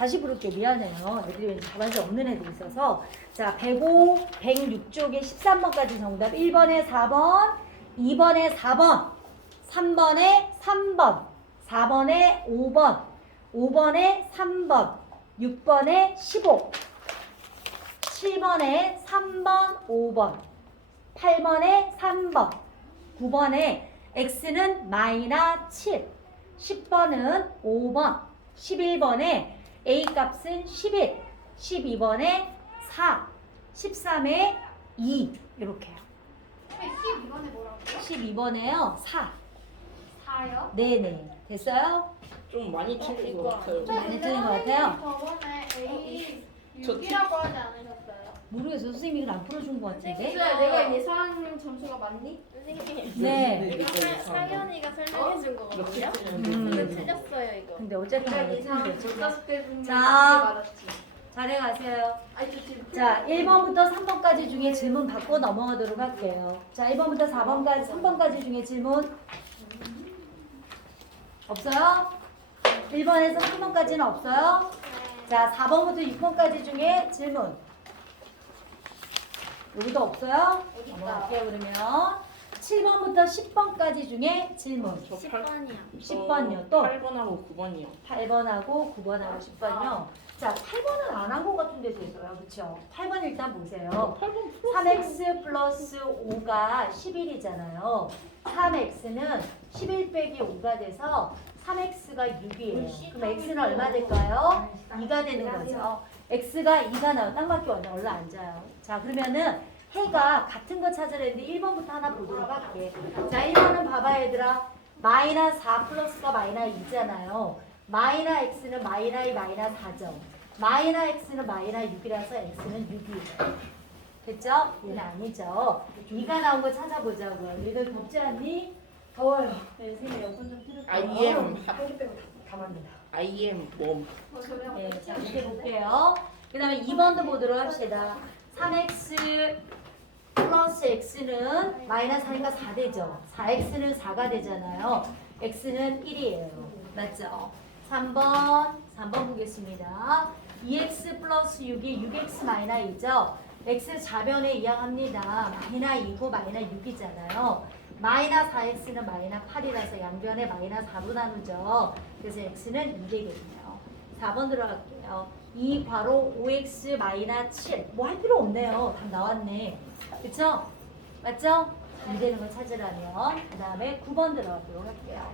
다시 부를게요. 미안해요. 애들이 왠지 답안지 없는 애들이 있어서. 자, 105, 106쪽에 13번까지 정답. 1번에 4번, 2번에 4번, 3번에 3번, 4번에 5번, 5번에 3번, 6번에 15, 7번에 3번, 5번, 8번에 3번, 9번에 x는 마이너 7, 10번은 5번, 11번에 a 값은 11, 12번에 4, 13에 2 이렇게요. 12번에 뭐라고요? 12번에요 4. 4요? 네네 됐어요? 좀 많이 틀린 것 같아요. 좀 많이 틀린 것 같아요? 저번에 A 저 6이라고 하지 않으셨어요? 모르겠어요 선생님이 이걸 안 풀어준 것 같은데. 그래 내가 이 서랑님 점수가 맞니? 네. 이거 좀 사연이가 설명해 준 거거든요. 음. 근데 틀렸어요 이거. 근데 어쨌든 내가 대 중에 자. 맞았지. 잘해가세요. 아니 저 지금 자, 1번부터 3번까지 중에 질문 받고 넘어가도록 할게요. 자, 1번부터 4번까지, 3번까지 중에 질문 없어요? 1번에서 3번까지는 없어요? 자, 4번부터 6번까지 중에 질문 여기도 없어요? 어디 있다. 넘어갈게요, 그러면 7번부터 10번까지 중에 질문 저 8, 10번이요. 10번이요. 또 8번하고 9번이요. 8번하고 9번하고 10번요. 자, 8번은 안 한 것 같은 데도 있어요. 그쵸? 8번 일단 보세요. 8번 3x 플러스 5가 11이잖아요. 3x는 11 빼기 5가 돼서 3x가 6이에요. 그럼 x는 얼마 될까요? 2가 되는 거죠. X가 2가 나와. 딱 맞게 완전 얼른 앉아요. 자, 그러면은 해가 같은 거 찾으려 했는데 1번부터 하나 보도록 할게. 자, 1번은 봐봐 얘들아. 마이너 4 플러스가 마이너 2잖아요. 마이너 x는 마이너 2 마이너 4죠. 마이너 x는 마이너 6이라서 x는 6이에요. 됐죠? 얘는 아니죠. 2가 나온 거 찾아보자고요. 얘들 덥지 않니? 더워요. 네, 선생님 에어컨 좀 틀을게요. I am 가만히 I am mom. 어, 저 래요. 네, 자, 이렇게 볼게요. 그 다음에 2번도 보도록 합시다. 3x 플러스 x는 마이너스 4니까 4 되죠. 4x는 4가 되잖아요. x는 1이에요. 맞죠? 3번, 3번 보겠습니다. 2x 플러스 6이 6x 마이너 2죠. x 좌변에 이항합니다. 마이너 2고 마이너 6이잖아요. 마이너 4x는 마이너 8이라서 양변에 마이너 4로 나누죠. 그래서 x는 2 되겠네요. 4번 들어갈게요. 2 괄호 5x 마이너 7. 뭐 할 필요 없네요. 답 나왔네. 그쵸? 맞죠? 2 되는 거 찾으라면. 그 다음에 9번 들어가도록 할게요.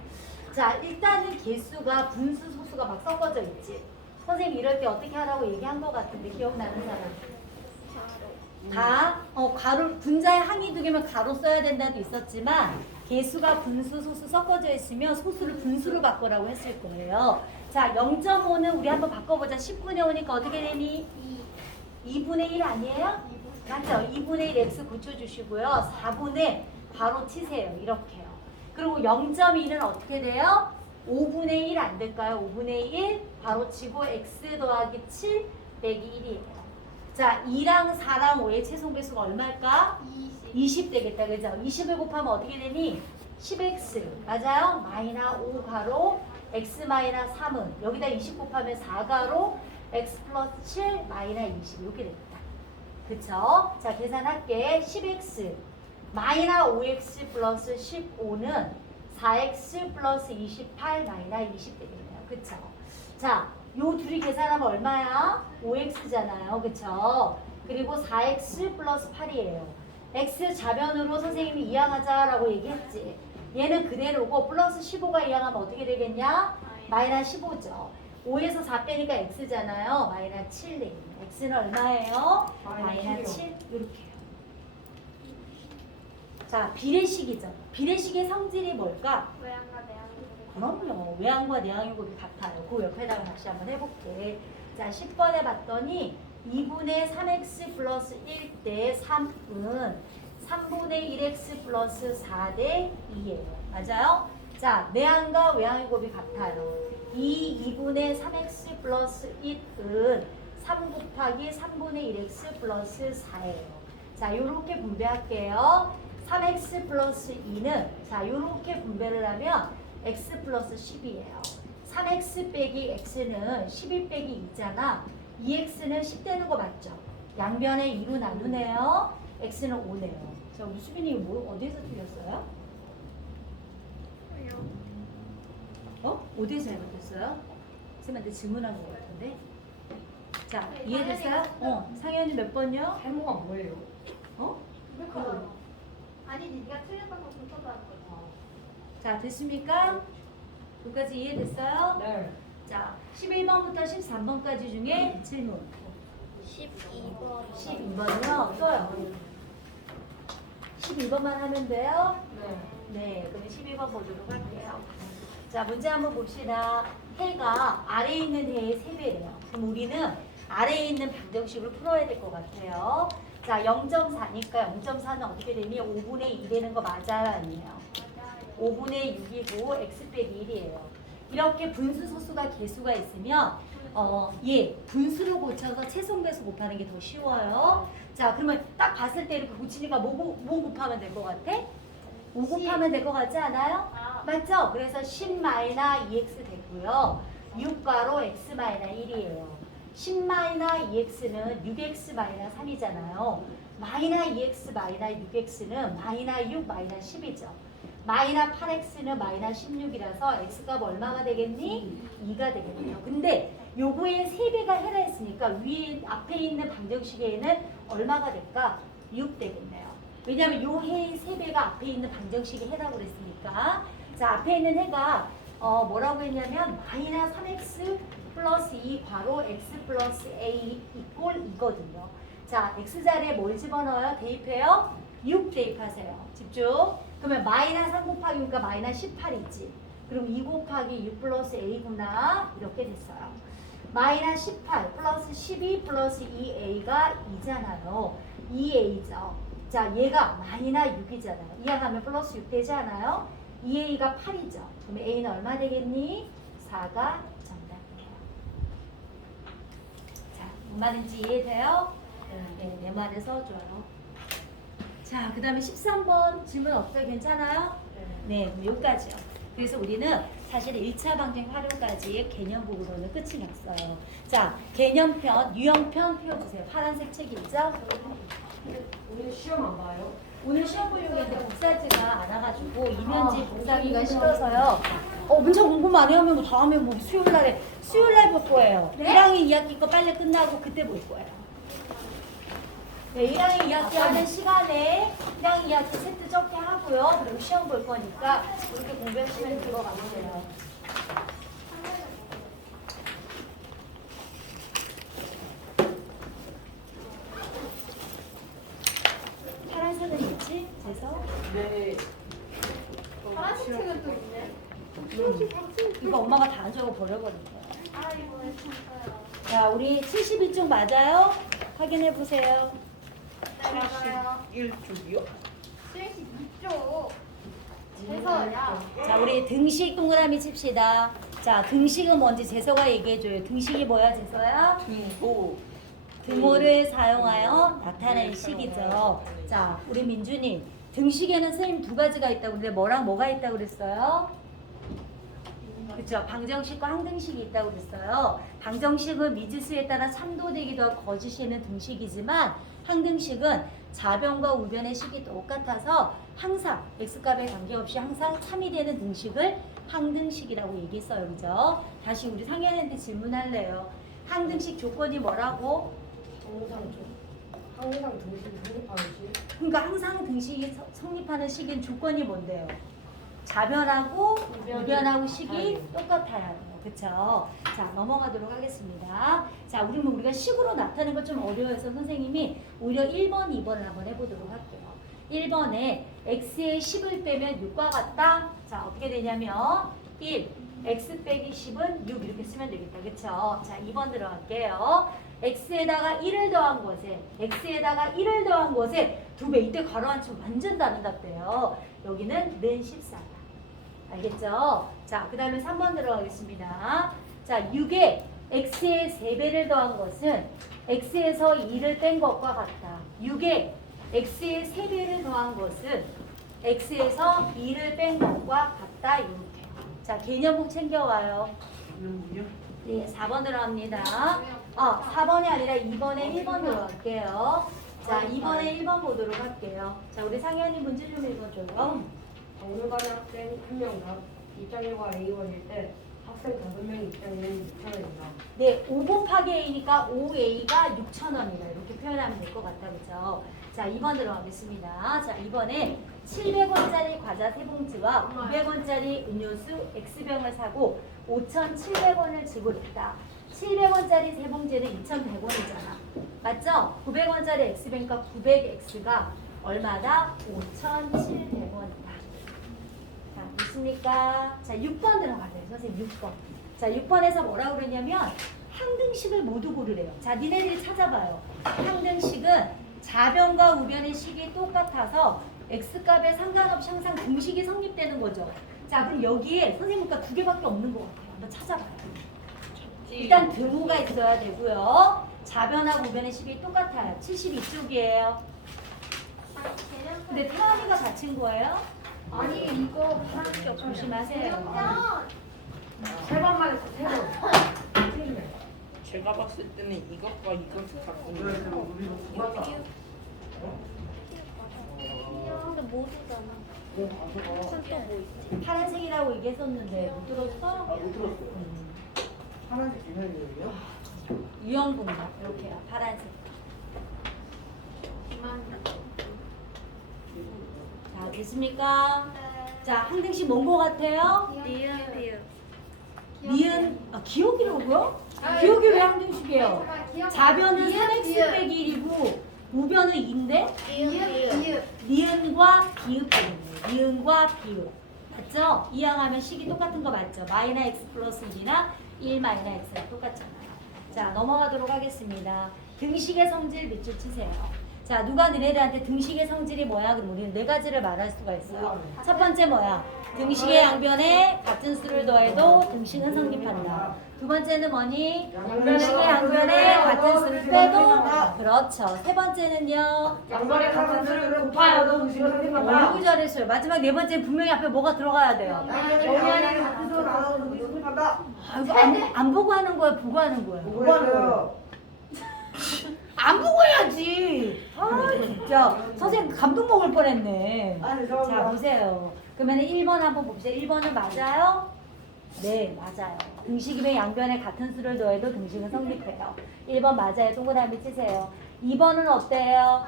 자, 일단은 개수가 분수, 소수가 막 섞어져 있지. 선생님 이럴 때 어떻게 하라고 얘기한 것 같은데 기억나는 사람? 다, 어, 가로, 분자에 항이 두 개면 가로 써야 된다도 있었지만, 개수가 분수, 소수 섞어져 있으면 소수를 분수로 바꾸라고 했을 거예요. 자, 0.5는 우리 한번 바꿔보자. 10분의 5니까 어떻게 되니? 2분의 1 아니에요? 맞죠? 2분의 1 x 고쳐주시고요. 4분의 바로 치세요. 이렇게요. 그리고 0.1은 어떻게 돼요? 5분의 1 안 될까요? 5분의 1 바로 치고 x 더하기 7 빼기 1이에요. 자, 2랑 4랑 5의 최소 배수가 얼마일까? 20. 20 되겠다. 그죠? 20을 곱하면 어떻게 되니? 10x. 맞아요? 마이너 5 가로 x 마이너 3은 여기다 20 곱하면 4 가로 x 플러스 7 마이너 20 이렇게 되겠다. 그쵸? 자, 계산할게. 10x 마이너 5x 플러스 15는 4x 플러스 28 마이너 20 되겠네요. 그쵸? 자, 요 둘이 계산하면 얼마야? 5x잖아요. 그쵸? 그리고 4x 플러스 8이에요. x 좌변으로 선생님이 이항하자라고 얘기했지. 얘는 그대로고 플러스 15가 이항하면 어떻게 되겠냐? 마이너 15죠. 5에서 4 빼니까 x잖아요. 마이너 7 되겠네. x는 얼마예요? 마이너 7. 이렇게요. 자, 비례식이죠. 비례식의 성질이 뭘까? 외양과 내양. 그럼요. 외항과 내항의 곱이 같아요. 그 옆에다가 다시 한번 해볼게. 자, 10번에 봤더니 2분의 3x 플러스 1대 3은 3분의 1x 플러스 4대 2예요. 맞아요? 자, 내항과 외항의 곱이 같아요. 2, 2분의 3x 플러스 1은 3 곱하기 3분의 1x 플러스 4예요. 자, 요렇게 분배할게요. 3x 플러스 2는 자, 요렇게 분배를 하면 x 플러스 10이에요. 3x 빼기 x는 12 빼기 2잖아. 2x는 10 되는 거 맞죠? 양변에 2로 나누네요. x는 5네요. 자, 우리 수빈이 뭐 어디에서 틀렸어요? 어? 어디에서 잘못했어요? 쌤한테 질문한 것 같은데. 자, 네, 이해됐어요? 어, 상현이 몇 번요? 탈모가 뭐예요? 어? 그거. 아니지, 네가 틀렸다고 불편하는 거지. 자, 됐습니까? 여기까지 이해됐어요? 네. 자, 11번부터 13번까지 중에 질문. 12번. 12번이요? 또요. 12번만 하면 돼요? 네. 네, 그럼 12번 보도록 할게요. 자, 문제 한번 봅시다. 해가 아래에 있는 해의 3배래요. 그럼 우리는 아래에 있는 방정식을 풀어야 될 것 같아요. 자, 0.4니까 0.4는 어떻게 되니? 5분의 2 되는 거 맞아요? 아니에요? 5분의 6이고 x 빼기 1이에요. 이렇게 분수 소수가 개수가 있으면 어, 예, 분수로 고쳐서 최소배수 곱하는 게 더 쉬워요. 자, 그러면 딱 봤을 때 이렇게 고치니까 뭐, 고- 뭐 곱하면 될 것 같아? 5 곱하면 될 것 같지 않아요? 아, 맞죠? 그래서 10 마이너 2x 됐고요. 6가로 x 마이너 1이에요. 10 마이너 2x는 6x 마이너 3이잖아요. 마이너 2x 마이너 6x는 마이너 6 마이너 10이죠. 마이너 8x는 마이너 16이라서 x값 얼마가 되겠니? 2가 되겠네요. 근데 요거의 3배가 해라 했으니까 위에 앞에 있는 방정식에는 얼마가 될까? 6 되겠네요. 왜냐하면 요 해의 3배가 앞에 있는 방정식에 해라고 그랬으니까 자 앞에 있는 해가 어, 뭐라고 했냐면 마이너 3x 플러스 2 괄호 x 플러스 a 이꼴 이거든요. 자 x자리에 뭘 집어넣어요? 대입해요? 6 대입하세요. 집중. 그러면 마이너 3 곱하기 니까 마이너 18이지. 그럼 2 곱하기 6 플러스 a구나 이렇게 됐어요. 마이너 18 플러스 12 플러스 2a가 2잖아요. 2a죠. 자, 얘가 마이너 6이잖아요. 이하 가면 플러스 6 되지 않아요? 2a가 8이죠. 그럼 a는 얼마 되겠니? 4가 정답이에요. 자, 뭔 말인지 이해돼요? 네, 내 말을 써줘요. 자, 그 다음에 13번 질문 없어요? 괜찮아요? 네, 그럼 여기까지요. 그래서 우리는 사실 1차 방정 활용까지 개념 부분으로는 끝이 났어요. 자, 개념편, 유형편 펴주세요. 파란색 책이 있죠? 오늘 시험 안 봐요? 오늘 시험 보려고 했는데 복사지가 안 와가지고 이면지 복사기가 싫어서요. 어, 문자 공부 많이 하면 뭐 다음에 뭐 수요일 날에 수요일 날 볼 거예요. 1학기 2학기 거 빨리 끝나고 그때 볼 거예요. 네, 1학기 2학기 하는 시간에 1학기 2학기 세트 적게 하고요. 그리고 시험 볼 거니까 그렇게 공부하시면 될 것 같아요. 파란색은 있지? 재서? 네. 파란색 책은 또 있네. 이거 엄마가 다 적어 버려버린 거야. 아, 이거 왜 참아요? 자, 우리 72쪽 맞아요? 확인해 보세요. 네, 맞아요. 1쪽이요? 72쪽. 재서야. 자, 우리 등식 동그라미 칩시다. 자, 등식은 뭔지 재서가 얘기해 줘요. 등식이 뭐야, 재서야? 등호. 등호를 사용하여 나타낸 식이죠. 자, 우리 민준이 등식에는 선생님 두 가지가 있다고 그랬는데 뭐랑 뭐가 있다고 그랬어요? 그렇죠. 방정식과 항등식이 있다고 그랬어요. 방정식은 미지수에 따라 참도되기도 하고 거짓이는 등식이지만 항등식은 좌변과 우변의 식이 똑같아서 항상 x값에 관계없이 항상 3이 되는 등식을 항등식이라고 얘기했어요. 그죠? 다시 우리 상현한테 질문할래요. 항등식 조건이 뭐라고? 항상 좀 항상 등신 등립하는지 그러니까 항상 등식이 서- 성립하는 식인 조건이 뭔데요? 좌변하고 우변하고 식이 같아야 똑같아야 해요. 그쵸? 자, 넘어가도록 하겠습니다. 자, 우리 뭐 우리가 식으로 나타내는 걸좀 어려워해서 선생님이 오히려 1번, 2번을 한번 해보도록 할게요. 1번에 x에 10을 빼면 6과 같다. 자, 어떻게 되냐면 1, x 빼기 10은 6 이렇게 쓰면 되겠다. 그쵸? 자, 2번 들어갈게요. x에다가 1을 더한 것에 x에다가 1을 더한 것에 두배 이때 가로 한점 완전 다른 답돼요. 여기는 는 14다. 알겠죠? 자, 그 다음에 3번 들어가겠습니다. 자, 6에 x에 3배를 더한 것은 x에서 2를 뺀 것과 같다. 6에 x에 3배를 더한 것은 x에서 2를 뺀 것과 같다. 이렇게. 자, 개념북 챙겨와요. 네, 4번 들어갑니다. 어, 4번이 아니라 2번에 1번 들어갈게요. 자, 2번에 1번 보도록 할게요. 자, 우리 상현이 문제 좀 읽어줘요. 박물관의 학생 한 명당 입장료가 A1일 때 학생 5명 입장료는 6,000원입니다. 네, 5 곱하기 A니까 5A가 6,000원이다. 이렇게 표현하면 될 것 같다. 그죠? 자, 2번 들어가겠습니다. 자, 2번에 700원짜리 과자 3봉지와 900원짜리 음료수 X병을 사고 5,700원을 지불했다. 700원짜리 3봉지는 2,100원이잖아. 맞죠? 900원짜리 X병과 900X가 얼마다? 5,700원이다. 자, 됐습니까? 자, 6번 들어가세요. 선생님 6번. 자, 6번에서 뭐라고 그러냐면 항등식을 모두 고르래요. 자, 니네들이 찾아봐요. 항등식은 좌변과 우변의 식이 똑같아서 x값에 상관없이 항상 등식이 성립되는 거죠. 자, 그럼 여기에 선생님과 두 개밖에 없는 것 같아요. 한번 찾아봐요. 일단 등호가 있어야 되고요. 좌변하고 우변의 식이 똑같아요. 72쪽이에요. 근데 태연이가 다친 거예요? 아니 이거 하나밖에 조심하세요. 세 번만 했어 세 번. 제가 봤을 때는 이것과 이것을 갖고 있는 거. 근데 모르잖아. 무슨 또뭐 있지? 파란색이라고 얘기했었는데 못 들었어? 못 들었어요. 음. 파란색 기능이요? 유형분이야. 이렇게요. 파란색. 자, 됐습니까? 자, 항등식 뭔거 같아요? 니은 비읍. 니은, 아, 기억이라고요? 기억이 왜 항등식이에요? 좌변은 3x 빼기 1이고 우변은 2인데 니은 비읍. 니은과 비읍 때문에 니은과 비읍 맞죠? 이항하면 식이 똑같은 거 맞죠? 마이너 x 플러스 1이나 1 마이너 x가 똑같잖아요 자 넘어가도록 하겠습니다 등식의 성질 밑줄 치세요 자 누가 너네들한테 등식의 성질이 뭐야? 그럼 우리는 네 가지를 말할 수가 있어요 첫 번째 뭐야? 등식의 양변에 같은 수를 더해도 등식은 성립한다 두 번째는 뭐니? 등식의 양변에 같은 수를 빼도 그렇죠 세 번째는요 양변에 같은 수를 곱하여도 음식을 선택한다. 너무 잘했어요. 마지막 네 번째 분명히 앞에 뭐가 들어가야 돼요. 여기 안에 같은 수를 나눠서 음식을 선택한다. 아, 안, 안 보고 하는 거야, 보고 하는 거야. 뭐 하는 거예요? 안 보고 해야지. 아, 진짜. 선생님 감동 먹을 뻔했네. 아니 자, 저 보세요. 그러면 1번 한번 봅시다. 1번은 맞아요? 네, 맞아요. 등식이면 양변에 같은 수를 더해도 등식은 성립해요. 1번 맞아요. 동그라미 치세요. 2번은 어때요?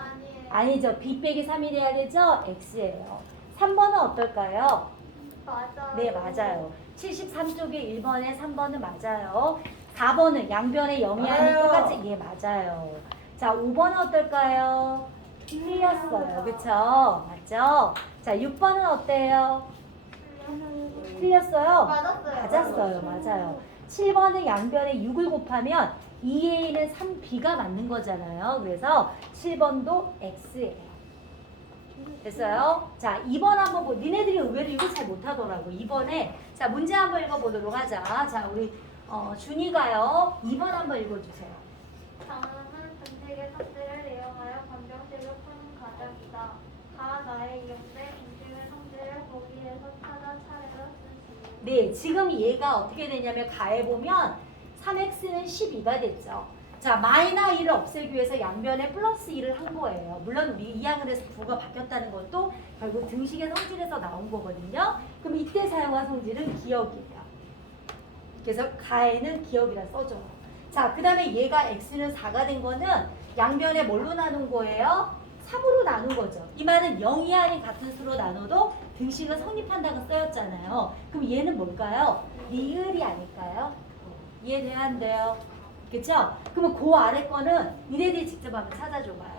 아니죠. b 빼기 3이 돼야 되죠? x예요. 3번은 어떨까요? 맞아. 네, 맞아요. 73쪽에 1번에 3번은 맞아요. 4번은 양변에 0이 아닌 맞아요. 똑같이 예, 맞아요. 자, 5번은 어떨까요? 틀렸어요. 그쵸? 맞죠? 자, 6번은 어때요? 틀렸어요? 맞았어요. 맞았어요. 맞아요. 7번은 양변에 6을 곱하면 2a는 3b가 맞는 거잖아요. 그래서 7번도 x예요. 됐어요? 자, 2번 한번 보. 니네들이 의외로 이거 잘 못하더라고. 2번에 자 문제 한번 읽어보도록 하자. 자, 우리 어, 준이가요. 2번 한번 읽어주세요. 장어는 등식의 성질을 이용하여 방정식을 푸는 과정이다. 가 나의 이용된 음식의 성질을 보기에서 찾아 차례로 쓰시. 네, 지금 얘가 어떻게 되냐면 가해 보면 3x는 12가 됐죠. 자, 마이너 1을 없애기 위해서 양변에 플러스 1을 한 거예요. 물론 2항을 해서 부가 바뀌었다는 것도 결국 등식의 성질에서 나온 거거든요. 그럼 이때 사용한 성질은 기억이에요. 그래서 가에는 기억이라 써줘요. 자, 그 다음에 얘가 x는 4가 된 거는 양변에 뭘로 나눈 거예요? 3으로 나눈 거죠. 이 말은 0이 아닌 같은 수로 나눠도 등식은 성립한다고 쓰였잖아요. 그럼 얘는 뭘까요? 리을이 아닐까요? 이해돼야 한대요. 그쵸? 그러면 그 아래 거는 니네들이 직접 한번 찾아줘봐요.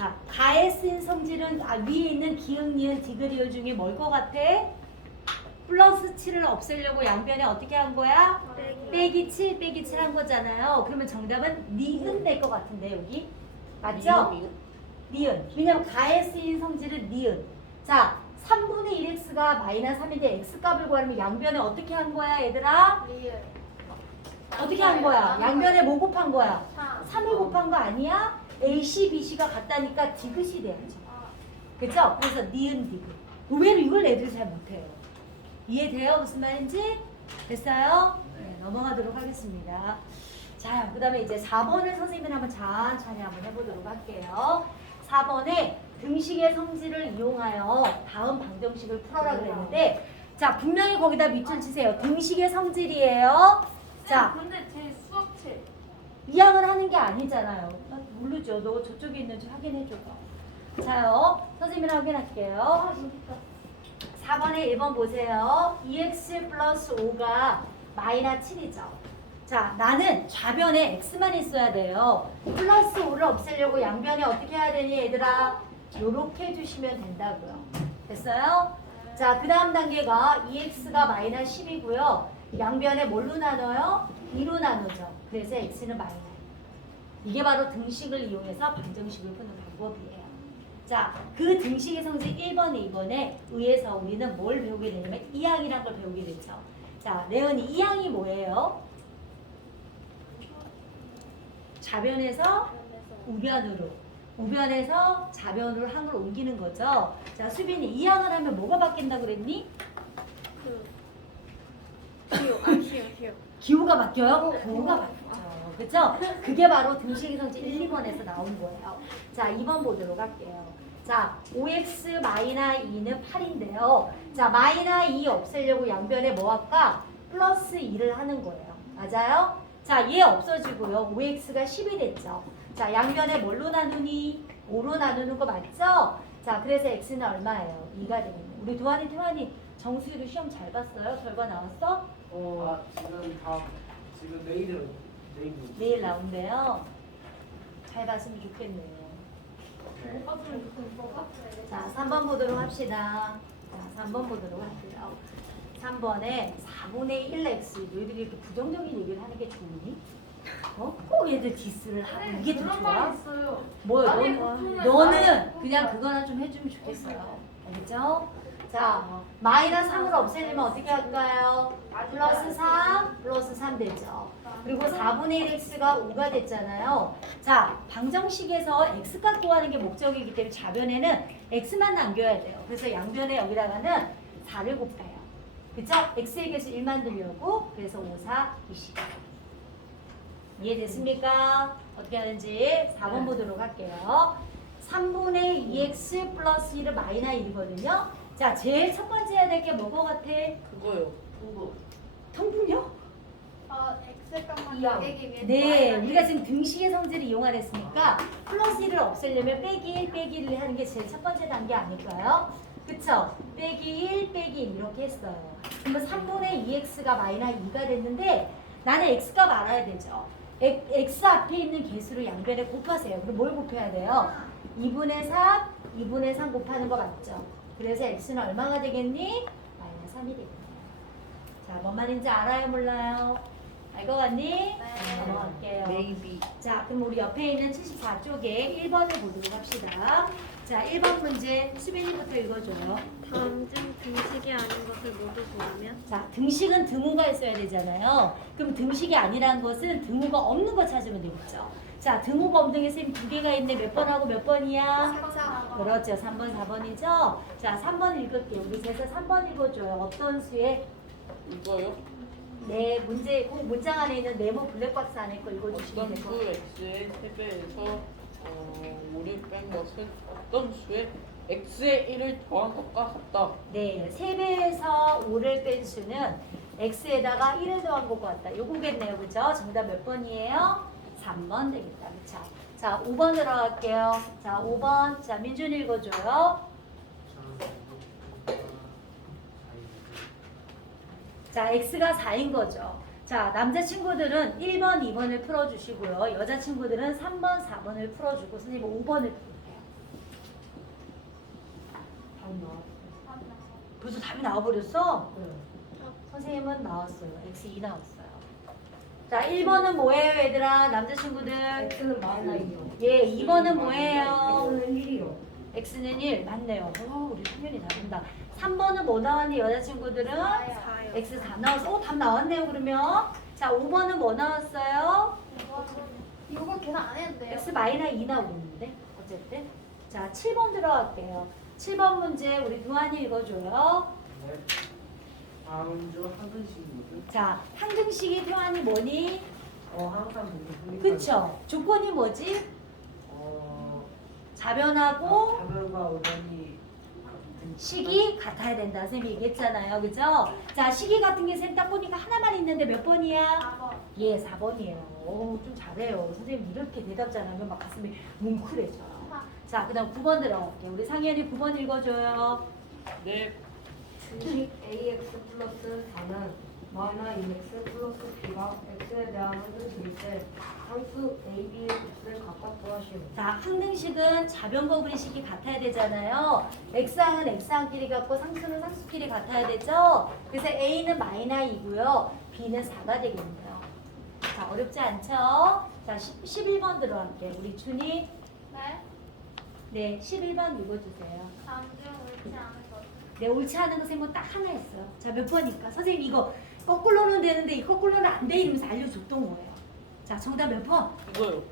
자, 쓴 성질은 아, 위에 있는 기흥, 니은, 디귿, 중에 뭘 것 같아? 플러스 7을 없애려고 양변에 어떻게 한 거야? 빼기 7, 빼기 7 한 거잖아요. 그러면 정답은 니은 될 것 같은데 여기 맞죠? 미음, 니은. 왜냐면 가에 쓰인 성질은 니은. 자, 3분의 1x가 마이너스 3인데 x값을 구하려면 양변에 어떻게 한 거야, 얘들아? 리을. 어떻게 한 거야? 양변에 뭐 곱한 거야? 3. 3을 곱한 거 아니야? AC, BC가 같다니까 디귿이 돼야죠. 그죠? 그래서 니은 디귿. 의외로 이걸 애들이 잘 못해요. 이해돼요? 무슨 말인지? 됐어요? 네, 넘어가도록 하겠습니다. 자, 그 다음에 이제 4번을 선생님이 한번 천천히 한번 해보도록 할게요. 4번에 등식의 성질을 이용하여 다음 방정식을 풀어라 그랬는데 자, 분명히 거기다 밑줄 치세요. 등식의 성질이에요. 자, 근데 제 수학책. 이항을 하는 게 아니잖아요. 나 모르죠. 너 저쪽에 있는지 확인해줘. 자요. 선생님이랑 확인할게요. 4번에 1번 보세요. 2x 플러스 5가 마이너 7이죠. 자, 나는 좌변에 x만 있어야 돼요. 플러스 5를 없애려고 양변에 어떻게 해야 되니, 얘들아? 요렇게 해주시면 된다고요. 됐어요? 자, 그 다음 단계가 2x가 마이너 10이고요. 양변에 뭘로 나눠요? 2로 나누죠. 그래서 x는 마이너. 이게 바로 등식을 이용해서 방정식을 푸는 방법이에요. 자, 그 등식의 성질 1번에 2번에 의해서 우리는 뭘 배우게 되냐면 이항이란 걸 배우게 되죠. 자, 레온이 이항이 뭐예요? 좌변에서 우변으로 우변에서 좌변으로 항을 옮기는 거죠. 자, 수빈이 이항을 하면 뭐가 바뀐다 그랬니? 그 시오, 아 시오, 시오. 기호가 바뀌어요? 기호가 바뀌죠. 그죠? 그게 바로 등식의 성질 1, 2번에서 나온 거예요. 자, 2번 보도록 할게요. 자, 5x 마이너 2는 8인데요. 자, 마이너 2 없애려고 양변에 뭐 할까? 플러스 2를 하는 거예요. 맞아요? 자, 얘 없어지고요. 5x가 10이 됐죠. 자, 양변에 뭘로 나누니? 5로 나누는 거 맞죠? 자, 그래서 x는 얼마예요? 2가 되겠네. 우리 도환이, 태환이 정수희도 시험 잘 봤어요? 결과 나왔어? 어, 지금 다 지금 내일은 내일 내일 나온대요. 잘 봤으면 좋겠네요. 네. 자, 3번 보도록 합시다. 자, 3번 보도록 할게요. 3번에 4분의 1x 너희들이 이렇게 부정적인 얘기를 하는 게 좋니? 어? 꼭 얘들 디스를 하고 이게 더 좋아? 있어요. 뭐 아니, 너는, 보통은 너는 그냥 그거나 좀 해주면 좋겠어요. 알겠죠? 자, 마이너스 3을 없애려면 어떻게 할까요? 플러스 3, 플러스 3 되죠. 그리고 4분의 1x가 5가 됐잖아요. 자, 방정식에서 x값 구하는 게 목적이기 때문에 좌변에는 x만 남겨야 돼요. 그래서 양변에 여기다가는 4를 곱해요. 그쵸? x에게서 1 만들려고 그래서 5, 4, 20. 이해됐습니까? 어떻게 하는지 4번 보도록 할게요. 3분의 2x 플러스 1은 마이너 1이거든요. 자, 제일 첫 번째 해야 될 게 뭐고 같아? 그거요. 통분요? 어, x 값만 이항. 빼기 위해 네, 우리가 지금 등식의 성질을 이용하랬으니까 플러스 1을 없애려면 빼기 1, 빼기 1을 하는 게 제일 첫 번째 단계 아닐까요? 그쵸? 빼기 1, 빼기 1 이렇게 했어요. 그러면 3분의 2x가 마이너 2가 됐는데 나는 x값 알아야 되죠. 엑- x 앞에 있는 개수를 양변에 곱하세요. 그럼 뭘 곱해야 돼요? 2분의 3, 2분의 3 곱하는 거 맞죠? 그래서 x는 얼마가 되겠니? 마이너 3이 되겠네요. 자, 뭔 말인지 알아요, 몰라요? 알것 같니? 네. 넘어갈게요. Maybe. 자, 그럼 우리 옆에 있는 74쪽에 1번을 보도록 합시다. 자, 1번 문제 수빈이부터 읽어줘요. 다음 중 등식이 아닌 것을 모두 고르면 자, 등식은 등호가 있어야 되잖아요. 그럼 등식이 아니라는 것은 등호가 없는 거 찾으면 되겠죠. 자, 없는 게 선생님 두 개가 있는데 몇 번하고 몇 번이야? 그렇죠. 3번, 4번이죠. 자, 3번 읽을게요. 우리 제사 3번 읽어줘요. 어떤 수에? 이거요? 네, 문제, 꼭 문장 안에 있는 네모 블랙박스 안에 거 읽어주시면 어떤 되고. 수 x의 3배에서 어, 5를 뺀 것은 어떤 수에 x의 1을 더한 것과 같다. 네, 3배에서 5를 뺀 수는 x에다가 1을 더한 것과 같다. 요거겠네요. 그죠? 정답 몇 번이에요? 3번 되겠다. 그쵸? 자, 5번 들어갈게요. 자, 5번. 자, 민준 읽어줘요. 자, x가 4인 거죠. 자, 남자친구들은 1번, 2번을 풀어주시고요. 여자친구들은 3번, 4번을 풀어주고, 선생님 5번을 풀어주세요. 다음 나왔어. 벌써 답이 나와버렸어? 네. 선생님은 나왔어요. X 2 나왔어요. 자, 1번은 뭐예요, 얘들아? 남자친구들. x는 마이너 2요. 예, 2번은 뭐예요? x는 1이요. X는 1. 맞네요. 어, 우리 승현이 잘한다. 3번은 뭐 나왔니, 여자친구들은? X 4 나왔어. 어, 답 나왔네요, 그러면. 자, 5번은 뭐 나왔어요? 이거 계산 안 해도 돼요? x 마이너 2 나오고 있는데 어쨌든 자 7번 들어갈게요 7번 문제 우리 두한이 읽어줘요 네. 다음 주 하근식이거든. 자 항등식이 두한이 뭐니? 어 항상 보고 그쵸 조건이 뭐지? 어 자변하고 자변과 오변이 식이 같아야 된다 선생님이 얘기했잖아요 그죠? 자 식이 같은 게 선생님 딱 보니까 하나만 있는데 몇 번이야? 4번. 예 4번이에요 오좀 잘해요 선생님 이렇게 대답 잘하면 막 가슴이 뭉클해져요 자 그 다음 9번 들어갈게요 우리 상현이 9번 읽어줘요 네. Ax 플러스 4는 마이너 2x 플러스 b가 x에 대한 항등식일 때 상수 a, b의 값을 각각 구하시오. 자, 항등식은 좌변과 우변식이 같아야 되잖아요. x항은 x항끼리 같고 상수는 상수끼리 같아야 되죠. 그래서 a는 마이너 2고요. b는 4가 되겠네요. 자, 어렵지 않죠? 자, 10, 11번 들어갈게요. 우리 준이 네? 네, 11번 읽어주세요. 중 옳지 않은 것. 네, 옳지 않은 거 선생님 딱 하나 했어요. 자, 몇 번일까? 선생님 이거 거꾸로는 되는데 이 거꾸로는 안 돼 이러면서 알려줬던 거예요. 자, 정답 몇 번? 이거요.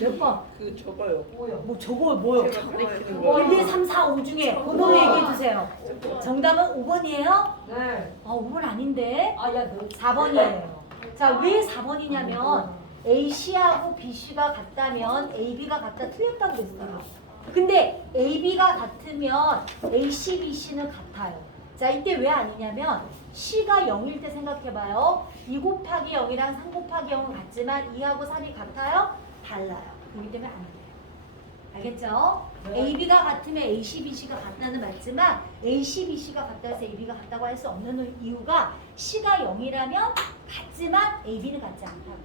몇 번? 그 저거요. 뭐야? 뭐 저거 뭐요? 제가 가르치는 1, 거요. 2, 3, 4, 5 중에 번호 얘기해 주세요. 정답은 5번이에요? 네. 아, 5번 아닌데? 아, 야, 너 4번이에요. 자, 왜 4번이냐면 AC하고 BC가 같다면 AB가 같다 틀렸다고 그랬어요. 근데 AB가 같으면 AC, BC는 같아요. 자, 이때 왜 아니냐면 C가 0일 때 생각해봐요. 2 곱하기 0이랑 3 곱하기 0은 같지만 2하고 3이 같아요? 달라요. 그렇기 때문에 안 돼요. 알겠죠? 네. AB가 같으면 AC, BC가 같다는 맞지만 AC, BC가 같다 해서 AB가 같다고 할 수 없는 이유가 C가 0이라면 같지만 AB는 같지 않다고.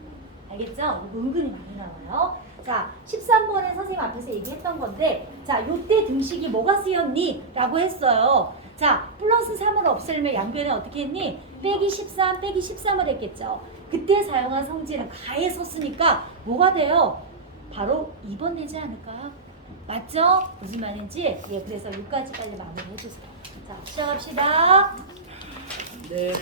알겠죠? 은근히 많이 나와요. 자, 13번에 선생님 앞에서 얘기했던 건데, 자, 요때 등식이 뭐가 쓰였니? 라고 했어요. 자, 플러스 3을 없애면 양변에 어떻게 했니? 빼기 13, 빼기 13을 했겠죠. 그때 사용한 성질은 가에 썼으니까 뭐가 돼요? 바로 2번 되지 않을까요? 맞죠? 무슨 말인지? 예, 그래서 6까지 빨리 마무리 해주세요. 자, 시작합시다. 네.